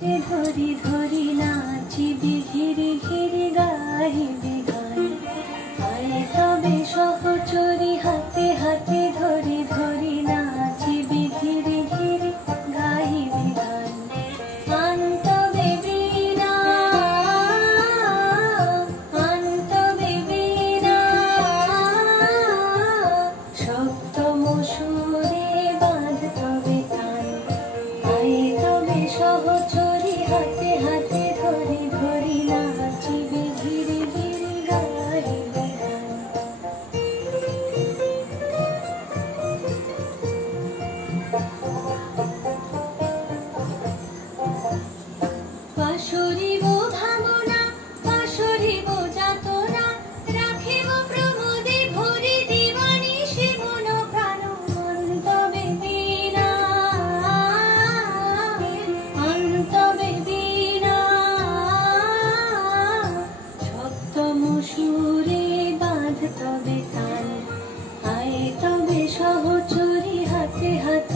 ধরি ধরি নাচিবি ঘিরি ঘিরি গাহিবি গান। আয় তবে সহচরী হাতে হাতে ধরি ধরি নাচিবি ঘিরি ঘিরি গাহিবি গান। আনতবে বীণা আনতবে বীণা সপ্তম সুরে বাঁধতবে তান। আয় তবে সহচরী হাতে হাতে ধরি ধরি নাচিবি ঘিরি ঘিরি গাহিবি গান। পাশরিব ভাবনা পাশরিব যাতনা রাখিব প্রমোদে ভরি দিবানিশি মন প্রাণ। অন্তবে বীণা অন্তবে বীণা সপ্তম সুরে বাঁধতবে তান। আয় তবে সহচরী হাতে হাতে